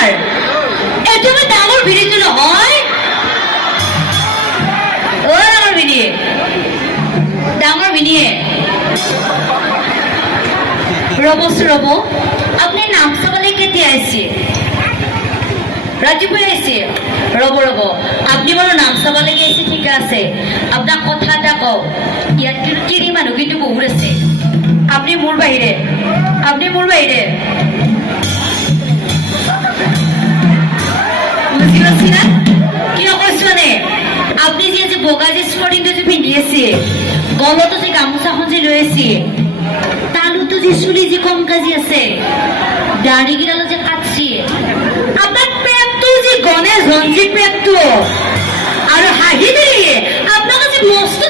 তোমাৰ এইটো মই ডাঙৰ ভিডিঅ'টো নহয় ডাঙৰ ভিনিয়ে ৰব আপনি নাম চাবলে কেতিয়া আইছে ৰাতিপুৱা আইছে ৰব আপনি বাৰু নাম চাবলে আইছে ঠিক আছে আপনাৰ কথা এটা কও ইয়াত কিন্তু তিৰি মানুহ কিন্তু বহুত আছে আপনি মোৰ বাহিৰে বুঝি পাচ্ছি না কি কৈছো মানে আপনি যে বগা যে স্পটিংটো যে পিন্ধি আছে গলতো যে গামোচাখন যে লৈ আছে তালুতো যে চুলি যে কম কাজি আছে দাড়ি গিরালো যে কাটছে আপনার পেটটো যে গণেশ ধনজি পেটটো আর হাহি দিয়ে আপনার কাছে মস্ত